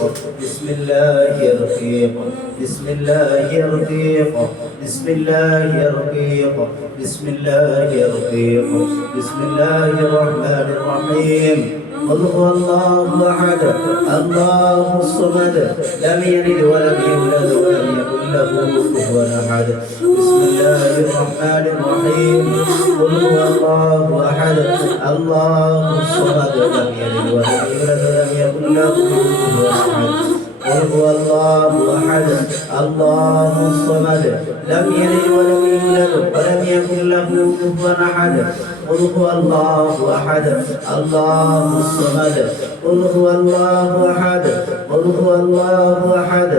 بسم الله الرقيق بسم الله الرقيق بسم الله الرقيق بسم الله الرقيق بسم الله الرحمن الرحيم قل هو الله احد الله الصمد لم يلد ولم يولد ولم يكن له كفوا احد بسم الله الرحمن الرحيم قل هو الله احد الله الصمد لم يلد ولم يولد ولم يكن له كفوا احد قل هو الله احد الله الصمد لم يلد ولم يولد ولم يكن له كفوا احد قل هو الله احد الله الصمد قل هو الله احد قل هو الله احد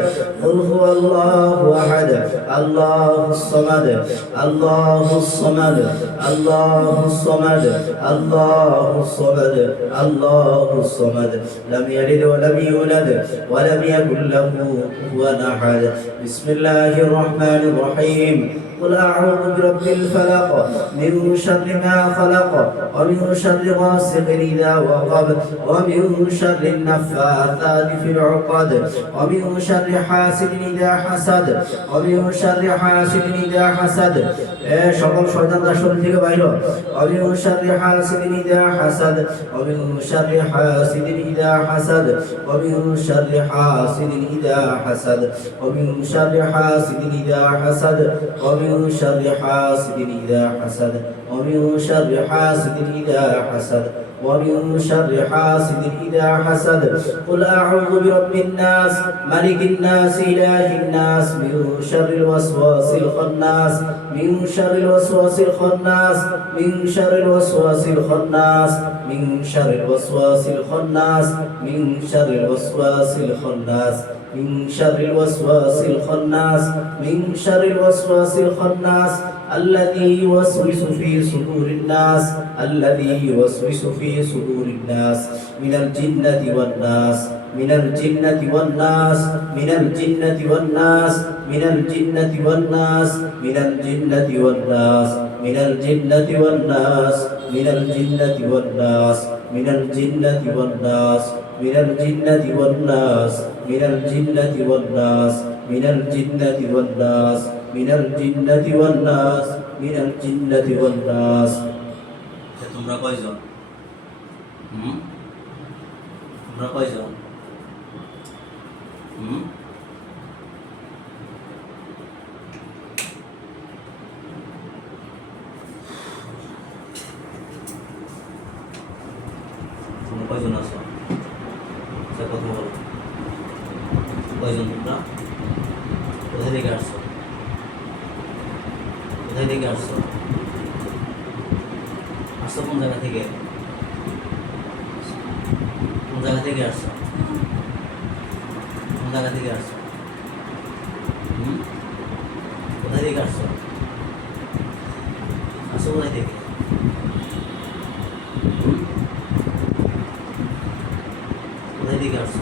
قل هو الله احد الله الصمد الله الصمد الله الصمد الله الصمد الله الصمد لم يلد ولم يولد ولم يكن له كفوا احد بسم الله الرحمن الرحيم قل أعوذ برب الفلق من شر ما خلق ومن شر غاسق إذا وقب ومن شر النفاثات في العقد ومن شر حاسد إذا حسد ومن شر حاسد إذا حسد সকল শয়তানরা শরীর থেকে বাইর ومن شر حاسد إذا حسد ومن شر حاسد إذا حسد ومن شر حاسد إذا حسد ومن شر حاسد إذا حسد ومن شر حاسد إذا حسد ومن شر حاسد إذا حسد ومن شر حاسد إذا حسد قل أعوذ برب الناس ملك الناس إله الناس من شر الوسواس الخناس من شر الوسواس الخناس من شر الوسواس الخناس من شر الوسواس الخناس من شر الوسواس الخناس من شر الوسواس الخناس من شر الوسواس الخناس الذي يوسوس في صدور الناس الذي يوسوس في صدور الناس من الجنة والناس من الجنة والناس من الجنة والناس من الجنة والناس من الجنة والناس من الجنة والناس من الجنة والناس من الجنة والناس من الجنة والناس من الجنة والناس من الجنة والناس من الجنة والناس من الجنة والناس তোমরা কয়জন তোমরা কয়জন তোমরা কয়জন আছো সে কথা বলো কয়জন তোমরা কোথায় থেকে আসছো কোথায় থেকে আসছো আসছো কোন জায়গা থেকে কোন জায়গা থেকে আসছো কোন জায়গা থেকে আসছো কোথায় থেকে আসছো আসছো কোথায় থেকে কোথায় থেকে আসছো